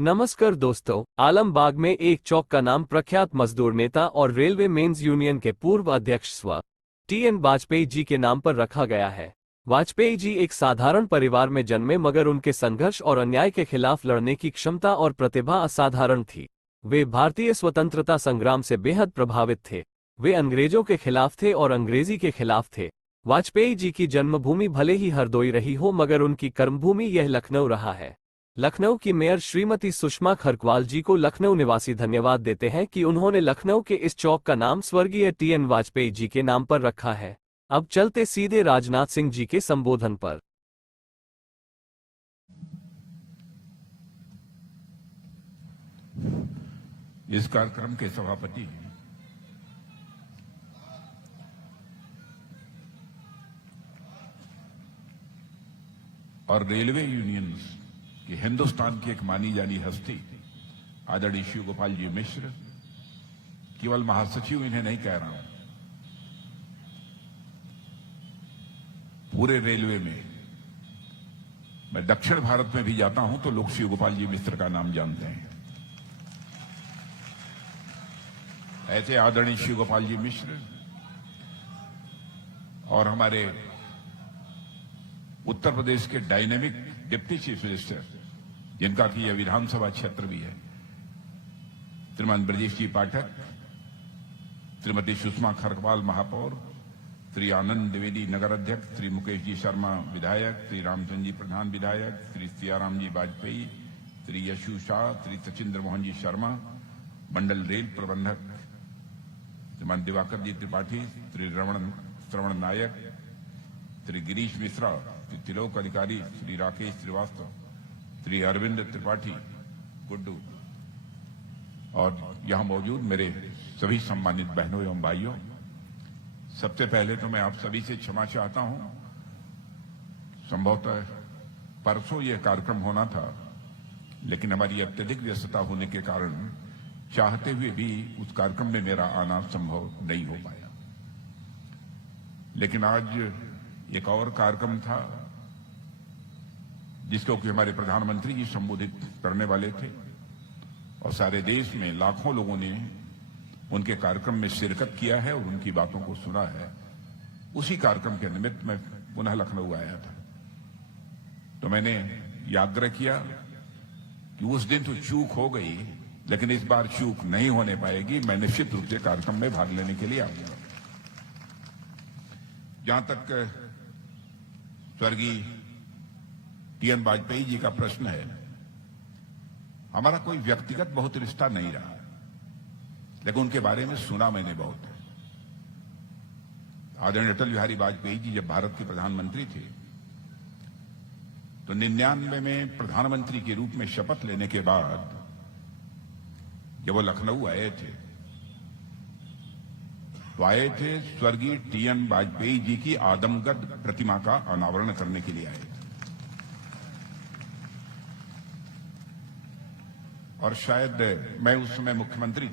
नमस्कार दोस्तों, आलमबाग में एक चौक का नाम प्रख्यात मजदूर नेता और रेलवे मेंस यूनियन के पूर्व अध्यक्ष स्व टी.एन. वाजपेयी जी के नाम पर रखा गया है। वाजपेयी जी एक साधारण परिवार में जन्मे, मगर उनके संघर्ष और अन्याय के खिलाफ लड़ने की क्षमता और प्रतिभा असाधारण थी। वे भारतीय स्वतंत्रता संग्राम से बेहद प्रभावित थे। वे अंग्रेजों के खिलाफ थे और अंग्रेजी के खिलाफ थे। वाजपेयी जी की जन्मभूमि भले ही हरदोई रही हो, मगर उनकी कर्मभूमि यह लखनऊ रहा है। लखनऊ की मेयर श्रीमती सुषमा खरकवाल जी को लखनऊ निवासी धन्यवाद देते हैं कि उन्होंने लखनऊ के इस चौक का नाम स्वर्गीय टी.एन. वाजपेयी जी के नाम पर रखा है। अब चलते सीधे राजनाथ सिंह जी के संबोधन पर। इस कार्यक्रम के सभापति और रेलवे यूनियंस कि हिंदुस्तान की एक मानी जानी हस्ती आदरणीय शिव गोपाल जी मिश्र, केवल महासचिव इन्हें नहीं कह रहा हूं, पूरे रेलवे में मैं दक्षिण भारत में भी जाता हूं तो लोग शिव गोपाल जी मिश्र का नाम जानते हैं। ऐसे आदरणीय शिव गोपाल जी मिश्र और हमारे उत्तर प्रदेश के डायनेमिक डिप्टी चीफ मिनिस्टर, जिनका कि यह विधानसभा क्षेत्र भी है, श्रीमान ब्रजेश जी पाठक, श्रीमती सुषमा खरकवाल महापौर, श्री आनंद द्विवेदी नगर अध्यक्ष, श्री मुकेश जी शर्मा विधायक, श्री रामचंद्र जी प्रधान विधायक, श्री सियाराम जी वाजपेयी, श्री यशु शाह, श्री सचिंद्र मोहन जी शर्मा मंडल रेल प्रबंधक, श्रीमान दिवाकर जी त्रिपाठी, श्री श्रवण नायक, श्री गिरीश मिश्रा, श्री त्रिलोक अधिकारी, श्री राकेश श्रीवास्तव, श्री अरविंद त्रिपाठी गुड्डू और यहां मौजूद मेरे सभी सम्मानित बहनों एवं भाइयों, सबसे पहले तो मैं आप सभी से क्षमा चाहता हूं। संभवतः परसों यह कार्यक्रम होना था, लेकिन हमारी अत्यधिक व्यस्तता होने के कारण चाहते हुए भी उस कार्यक्रम में मेरा आना संभव नहीं हो पाया। लेकिन आज एक और कार्यक्रम था जिसको कि हमारे प्रधानमंत्री जी संबोधित करने वाले थे और सारे देश में लाखों लोगों ने उनके कार्यक्रम में शिरकत किया है और उनकी बातों को सुना है। उसी कार्यक्रम के निमित्त मैं पुनः लखनऊ आया था, तो मैंने ये आग्रह किया कि उस दिन तो चूक हो गई, लेकिन इस बार चूक नहीं होने पाएगी। मैं निश्चित रूप से कार्यक्रम में भाग लेने के लिए आऊंगा। जहां तक स्वर्गीय टी.एन. वाजपेयी जी का प्रश्न है, हमारा कोई व्यक्तिगत बहुत रिश्ता नहीं रहा, लेकिन उनके बारे में सुना मैंने बहुत है। आदरणीय अटल बिहारी वाजपेयी जी जब भारत के प्रधानमंत्री थे तो 99 में प्रधानमंत्री के रूप में शपथ लेने के बाद जब वो लखनऊ आए थे तो आए थे स्वर्गीय टी.एन. वाजपेयी जी की आदमकद प्रतिमा का अनावरण करने के लिए आए थे। और शायद मैं उस समय मुख्यमंत्री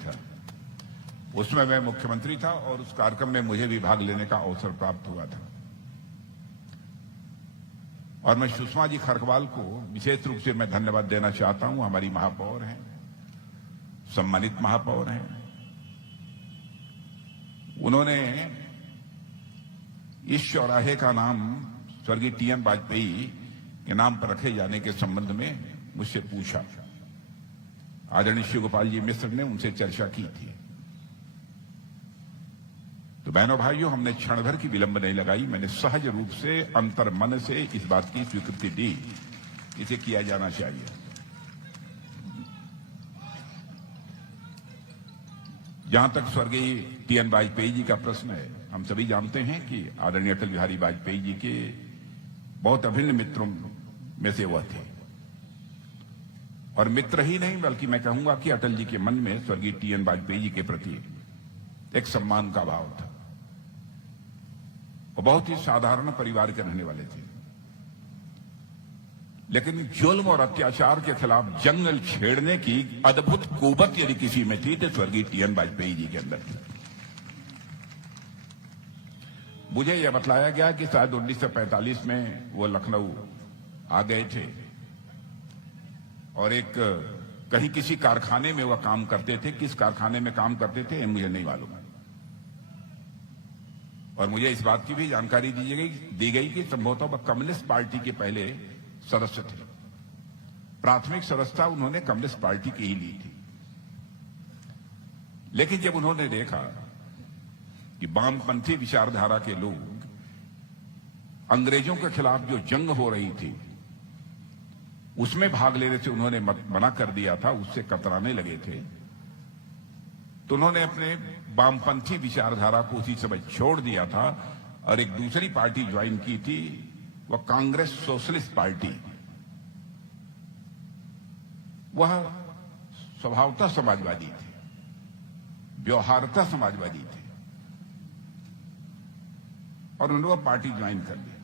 था, और उस कार्यक्रम में मुझे भी भाग लेने का अवसर प्राप्त हुआ था। और मैं सुषमा जी खरकवाल को विशेष रूप से मैं धन्यवाद देना चाहता हूं। हमारी महापौर हैं, सम्मानित महापौर हैं। उन्होंने इस चौराहे का नाम स्वर्गीय टी.एन. वाजपेयी के नाम पर रखे जाने के संबंध में मुझसे पूछा। आदरणीय शिव गोपाल जी मिश्र ने उनसे चर्चा की थी। तो बहनों भाइयों, हमने क्षण भर की विलंब नहीं लगाई। मैंने सहज रूप से अंतर मन से इस बात की स्वीकृति दी, इसे किया जाना चाहिए। जहां तक स्वर्गीय टी.एन. वाजपेयी जी का प्रश्न है, हम सभी जानते हैं कि आदरणीय अटल बिहारी वाजपेयी जी के बहुत अभिन्न मित्रों में से वह थे। और मित्र ही नहीं, बल्कि मैं कहूंगा कि अटल जी के मन में स्वर्गीय टी.एन. वाजपेयी जी के प्रति एक सम्मान का भाव था। वो बहुत ही साधारण परिवार के रहने वाले थे, लेकिन जुल्म और अत्याचार के खिलाफ जंग छेड़ने की अद्भुत कुवत यदि किसी में थी तो स्वर्गीय टी.एन. वाजपेयी जी के अंदर थी। मुझे यह बतलाया गया कि शायद 1945 में वो लखनऊ आ गए थे और एक कहीं किसी कारखाने में वह काम करते थे। किस कारखाने में काम करते थे मुझे नहीं मालूम। और मुझे इस बात की भी जानकारी दी गई कि संभवतः वह कम्युनिस्ट पार्टी के पहले सदस्य थे। प्राथमिक सदस्यता उन्होंने कम्युनिस्ट पार्टी की ही ली थी। लेकिन जब उन्होंने देखा कि वामपंथी विचारधारा के लोग अंग्रेजों के खिलाफ जो जंग हो रही थी उसमें भाग लेने से उन्होंने मना कर दिया था, उससे कतराने लगे थे, तो उन्होंने अपने वामपंथी विचारधारा को उसी समय छोड़ दिया था और एक दूसरी पार्टी ज्वाइन की थी, वह कांग्रेस सोशलिस्ट पार्टी। वह स्वभावतः समाजवादी थे, व्यवहारतः समाजवादी थे और उन्होंने वह पार्टी ज्वाइन कर ली।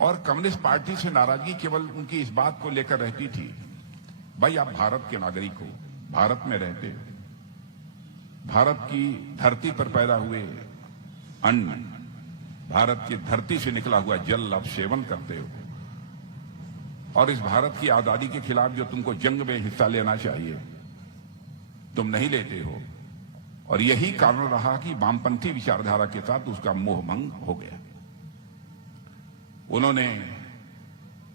और कम्युनिस्ट पार्टी से नाराजगी केवल उनकी इस बात को लेकर रहती थी, भाई आप भारत के नागरिक हो, भारत में रहते हो, भारत की धरती पर पैदा हुए अन्न, भारत की धरती से निकला हुआ जल आप सेवन करते हो और इस भारत की आजादी के खिलाफ जो तुमको जंग में हिस्सा लेना चाहिए तुम नहीं लेते हो। और यही कारण रहा कि वामपंथी विचारधारा के साथ उसका मोहभंग हो गया। उन्होंने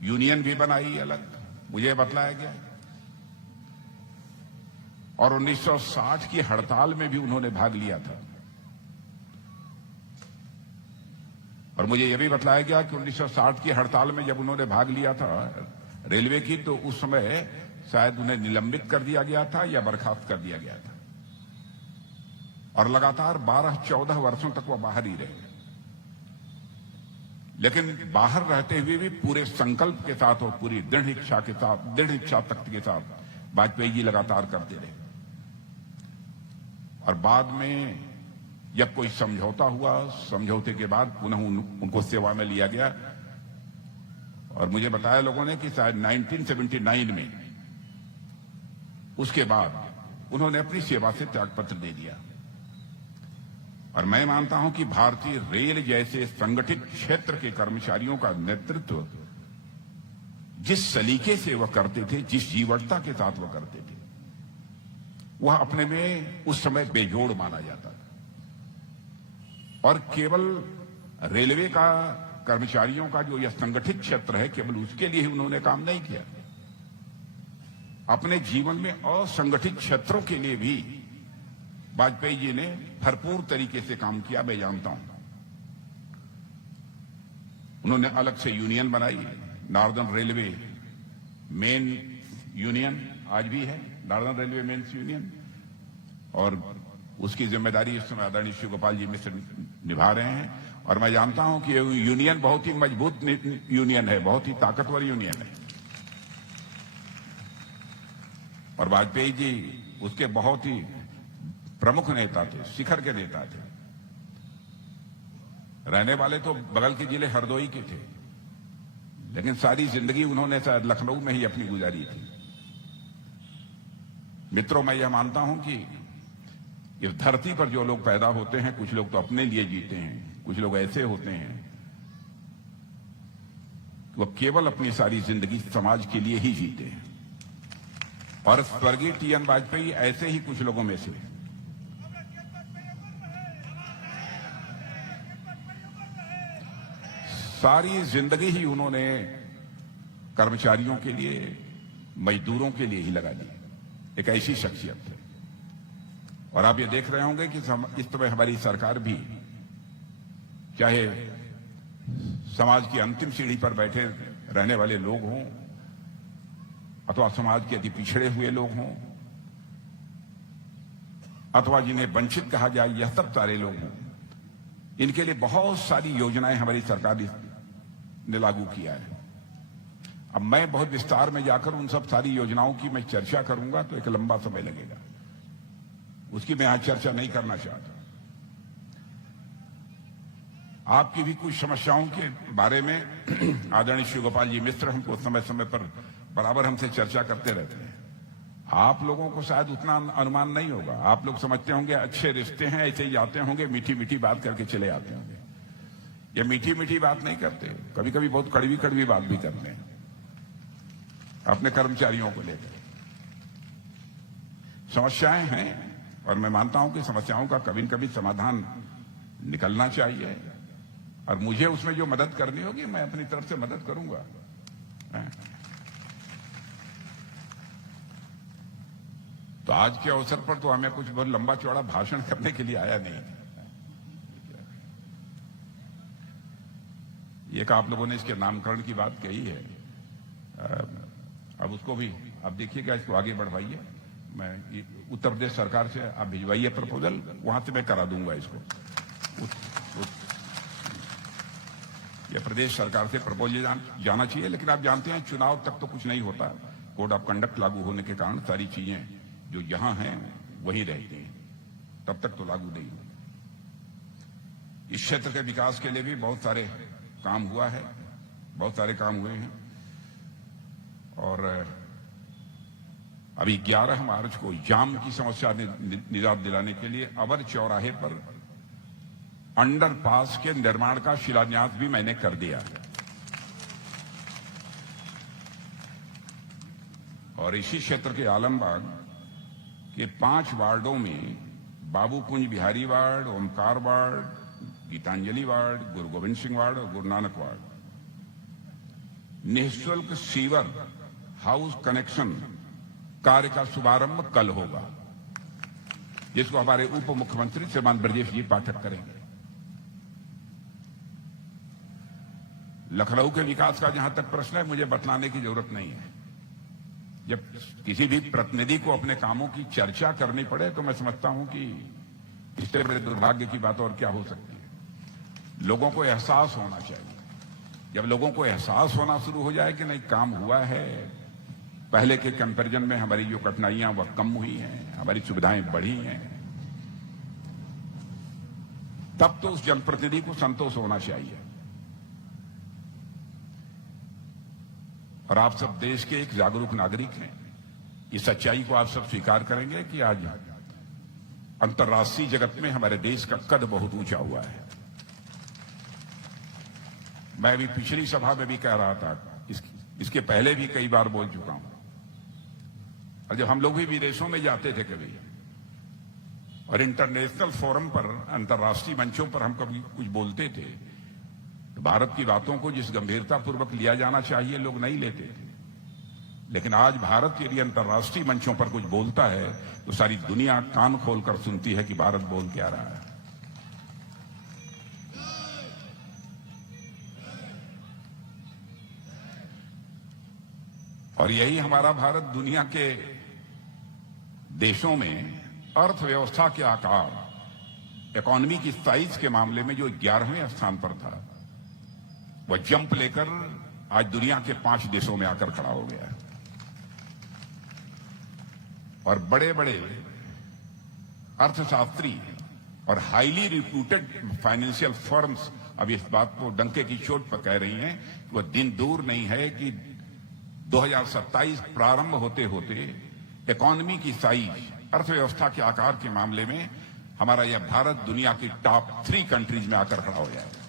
यूनियन भी बनाई अलग, मुझे बतलाया गया, और 1960 की हड़ताल में भी उन्होंने भाग लिया था। और मुझे यह भी बतलाया गया कि 1960 की हड़ताल में जब उन्होंने भाग लिया था रेलवे की, तो उस समय शायद उन्हें निलंबित कर दिया गया था या बर्खास्त कर दिया गया था और लगातार 12-14 वर्षों तक वह बाहर ही रहे। लेकिन बाहर रहते हुए भी पूरे संकल्प के साथ और पूरी दृढ़ इच्छा के साथ, दृढ़ इच्छा शक्ति के साथ वाजपेयी जी लगातार करते रहे। और बाद में जब कोई समझौता हुआ, समझौते के बाद पुनः उनको सेवा में लिया गया और मुझे बताया लोगों ने कि शायद 1979 में उसके बाद उन्होंने अपनी सेवा से त्यागपत्र दे दिया। और मैं मानता हूं कि भारतीय रेल जैसे संगठित क्षेत्र के कर्मचारियों का नेतृत्व जिस सलीके से वह करते थे, जिस जीवटता के साथ वह करते थे, वह अपने में उस समय बेजोड़ माना जाता था। और केवल रेलवे का कर्मचारियों का जो यह संगठित क्षेत्र है, केवल उसके लिए ही उन्होंने काम नहीं किया। अपने जीवन में असंगठित क्षेत्रों के लिए भी वाजपेयी जी ने भरपूर तरीके से काम किया, मैं जानता हूं। उन्होंने अलग से यूनियन बनाई, नॉर्दर्न रेलवे मेन यूनियन आज भी है, नॉर्दर्न रेलवे मेन्स यूनियन, और उसकी जिम्मेदारी इस समय आदरणीय श्री गोपाल जी मिश्र निभा रहे हैं। और मैं जानता हूं कि ये यूनियन बहुत ही मजबूत यूनियन है, बहुत ही ताकतवर यूनियन है। और वाजपेयी जी उसके बहुत ही प्रमुख नेता थे, शिखर के नेता थे। रहने वाले तो बगल के जिले हरदोई के थे, लेकिन सारी जिंदगी उन्होंने शायद लखनऊ में ही अपनी गुजारी थी। मित्रों, मैं यह मानता हूं कि इस धरती पर जो लोग पैदा होते हैं, कुछ लोग तो अपने लिए जीते हैं, कुछ लोग ऐसे होते हैं कि वह केवल अपनी सारी जिंदगी समाज के लिए ही जीते हैं। और स्वर्गीय टी.एन. वाजपेयी ऐसे ही कुछ लोगों में से। सारी जिंदगी ही उन्होंने कर्मचारियों के लिए, मजदूरों के लिए ही लगा दी। एक ऐसी शख्सियत है। और आप ये देख रहे होंगे कि इस समय हमारी सरकार भी, चाहे समाज की अंतिम सीढ़ी पर बैठे रहने वाले लोग हों अथवा समाज के अति पिछड़े हुए लोग हों अथवा जिन्हें वंचित कहा जाए, यह सब सारे लोग हों, इनके लिए बहुत सारी योजनाएं हमारी सरकार ने लागू किया है। अब मैं बहुत विस्तार में जाकर उन सब सारी योजनाओं की मैं चर्चा करूंगा तो एक लंबा समय लगेगा, उसकी मैं आज चर्चा नहीं करना चाहता। आपकी भी कुछ समस्याओं के बारे में आदरणीय श्री गोपाल जी मिश्र हमको समय समय पर बराबर हमसे चर्चा करते रहते हैं। आप लोगों को शायद उतना अनुमान नहीं होगा। आप लोग समझते होंगे अच्छे रिश्ते हैं, ऐसे ही जाते होंगे, मीठी मीठी बात करके चले आते होंगे। ये मीठी मीठी बात नहीं करते, कभी कभी बहुत कड़वी कड़वी बात भी करते हैं। अपने कर्मचारियों को लेकर। समस्याएं हैं और मैं मानता हूं कि समस्याओं का कभी न कभी समाधान निकलना चाहिए और मुझे उसमें जो मदद करनी होगी मैं अपनी तरफ से मदद करूंगा। तो आज के अवसर पर तो हमें कुछ बहुत लंबा चौड़ा भाषण करने के लिए आया नहीं। एक आप लोगों ने इसके नामकरण की बात कही है, अब उसको भी आप देखिएगा, इसको आगे बढ़वाइए। मैं उत्तर प्रदेश सरकार से आप भिजवाइए प्रपोजल, वहां से मैं करा दूंगा इसको। यह प्रदेश सरकार से प्रपोजल जाना चाहिए, लेकिन आप जानते हैं चुनाव तक तो कुछ नहीं होता। कोड ऑफ कंडक्ट लागू होने के कारण सारी चीजें जो यहां हैं वहीं रहती हैं, तब तक तो लागू नहीं हो। इस क्षेत्र के विकास के लिए भी बहुत सारे काम हुआ है, बहुत सारे काम हुए हैं और अभी 11 मार्च को जाम की समस्या निजात दिलाने के लिए अवर चौराहे पर अंडरपास के निर्माण का शिलान्यास भी मैंने कर दिया है। और इसी क्षेत्र के आलमबाग के 5 वार्डों में Babukunj Bihari ward, Omkar ward, Gitanjali ward, Guru Gobind Singh ward और गुरु नानक वार्ड निःशुल्क सीवर हाउस कनेक्शन कार्य का शुभारंभ कल होगा, जिसको हमारे उप मुख्यमंत्री श्रीमान ब्रजेश जी पाठक करेंगे। लखनऊ के विकास का जहां तक प्रश्न है, मुझे बतलाने की जरूरत नहीं है। जब किसी भी प्रतिनिधि को अपने कामों की चर्चा करनी पड़े तो मैं समझता हूं कि इससे बड़े दुर्भाग्य की बात और क्या हो सकती है। लोगों को एहसास होना चाहिए। जब लोगों को एहसास होना शुरू हो जाए कि नहीं काम हुआ है, पहले के कंपैरिजन में हमारी जो कठिनाइयां वह कम हुई हैं, हमारी सुविधाएं बढ़ी हैं, तब तो उस जनप्रतिनिधि को संतोष होना चाहिए। और आप सब देश के एक जागरूक नागरिक हैं। इस सच्चाई को आप सब स्वीकार करेंगे कि आज अंतर्राष्ट्रीय जगत में हमारे देश का कद बहुत ऊंचा हुआ है। मैं अभी पिछली सभा में भी कह रहा था, इसके पहले भी कई बार बोल चुका हूं। और जब हम लोग भी विदेशों में जाते थे कभी और इंटरनेशनल फोरम पर, अंतर्राष्ट्रीय मंचों पर हम कभी कुछ बोलते थे, तो भारत की बातों को जिस गंभीरता पूर्वक लिया जाना चाहिए लोग नहीं लेते थे। लेकिन आज भारत यदि अंतर्राष्ट्रीय मंचों पर कुछ बोलता है तो सारी दुनिया कान खोलकर सुनती है कि भारत बोल क्या रहा है। और यही हमारा भारत दुनिया के देशों में अर्थव्यवस्था के आकार, इकोनॉमी की साइज के मामले में जो 11वें स्थान पर था, वह जंप लेकर आज दुनिया के 5 देशों में आकर खड़ा हो गया है। और बड़े बड़े अर्थशास्त्री और हाईली रिप्यूटेड फाइनेंशियल फर्म्स अब इस बात को डंके की चोट पर कह रही हैं कि वह दिन दूर नहीं है कि 2027 प्रारंभ होते होते इकोनॉमी की साइज, अर्थव्यवस्था के आकार के मामले में हमारा यह भारत दुनिया की टॉप 3 कंट्रीज में आकर खड़ा हो जाएगा।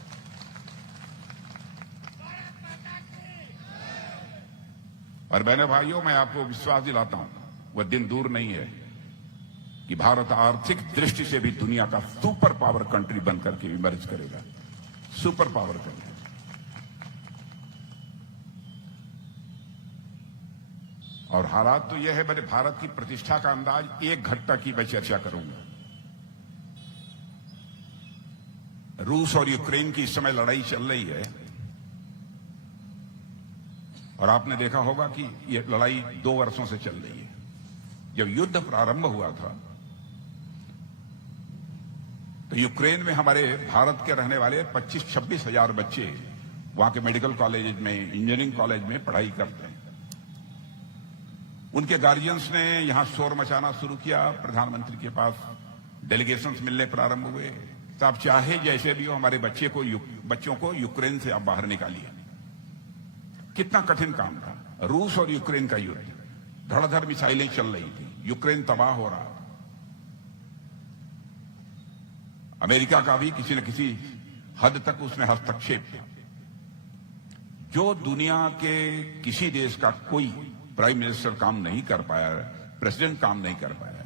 और बहने भाइयों, मैं आपको विश्वास दिलाता हूं, वह दिन दूर नहीं है कि भारत आर्थिक दृष्टि से भी दुनिया का सुपर पावर कंट्री बनकर के इमर्ज करेगा, सुपर पावर कंट्री। और हालात तो यह है, मेरे भारत की प्रतिष्ठा का अंदाज एक घटना की मैं चर्चा करूंगा। रूस और यूक्रेन की इस समय लड़ाई चल रही है और आपने देखा होगा कि यह लड़ाई 2 वर्षों से चल रही है। जब युद्ध प्रारंभ हुआ था तो यूक्रेन में हमारे भारत के रहने वाले 25-26 हजार बच्चे वहां के मेडिकल कॉलेज में, इंजीनियरिंग कॉलेज में पढ़ाई करते हैं। उनके गार्जियंस ने यहां शोर मचाना शुरू किया, प्रधानमंत्री के पास डेलीगेशंस मिलने प्रारंभ हुए। तो आप चाहे जैसे भी हो, हमारे बच्चों को यूक्रेन से आप बाहर निकालिए। कितना कठिन काम था। रूस और यूक्रेन का युद्ध, धड़ाधड़ मिसाइलें चल रही थी, यूक्रेन तबाह हो रहा था। अमेरिका का भी किसी न किसी हद तक उसमें हस्तक्षेप किया। जो दुनिया के किसी देश का कोई प्राइम मिनिस्टर काम नहीं कर पाया, प्रेसिडेंट काम नहीं कर पाया।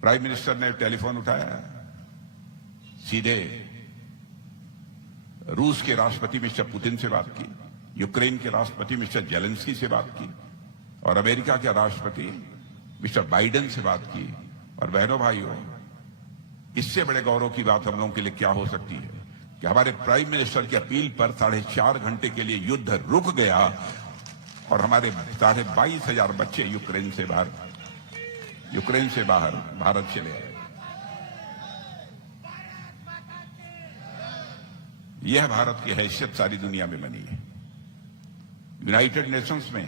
प्राइम मिनिस्टर ने टेलीफोन उठाया, सीधे रूस के राष्ट्रपति मिस्टर पुतिन से बात की, यूक्रेन के राष्ट्रपति मिस्टर जेलेंस्की से बात की और अमेरिका के राष्ट्रपति मिस्टर बाइडेन से बात की। और बहनों भाइयों, इससे बड़े गौरव की बात हम लोगों के लिए क्या हो सकती है कि हमारे प्राइम मिनिस्टर की अपील पर 4.5 घंटे के लिए युद्ध रुक गया और हमारे 22,500 बच्चे यूक्रेन से बाहर भारत चले आए। यह भारत की हैसियत सारी दुनिया में बनी है। यूनाइटेड नेशंस में,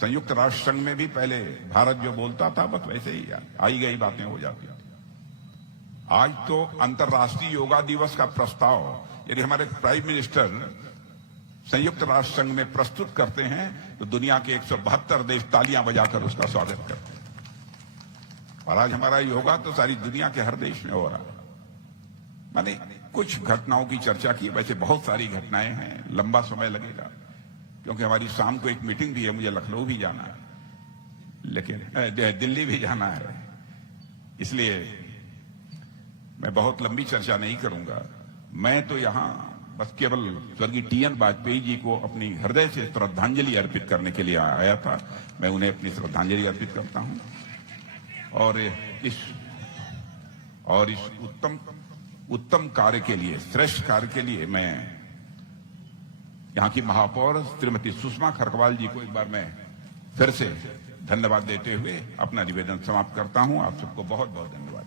संयुक्त राष्ट्र संघ में भी पहले भारत जो बोलता था बस वैसे ही आई गई बातें हो जाती थी। आज तो अंतर्राष्ट्रीय योगा दिवस का प्रस्ताव यदि हमारे प्राइम मिनिस्टर संयुक्त राष्ट्र संघ में प्रस्तुत करते हैं तो दुनिया के 172 देश तालियां बजाकर उसका स्वागत करते हैं। और आज हमारा योगा तो सारी दुनिया के हर देश में हो रहा है। मैंने कुछ घटनाओं की चर्चा की, वैसे बहुत सारी घटनाएं हैं, लंबा समय लगेगा क्योंकि हमारी शाम को एक मीटिंग भी है, मुझे लखनऊ भी जाना है, लेकिन दिल्ली भी जाना है, इसलिए मैं बहुत लंबी चर्चा नहीं करूंगा। मैं तो यहां बस केवल स्वर्गीय टी.एन. वाजपेयी जी को अपनी हृदय से श्रद्धांजलि अर्पित करने के लिए आया था। मैं उन्हें अपनी श्रद्धांजलि अर्पित करता हूं और इस उत्तम कार्य के लिए, श्रेष्ठ कार्य के लिए मैं यहां की महापौर श्रीमती सुषमा खरकवाल जी को एक बार मैं फिर से धन्यवाद देते हुए अपना निवेदन समाप्त करता हूं। आप सबको बहुत बहुत धन्यवाद।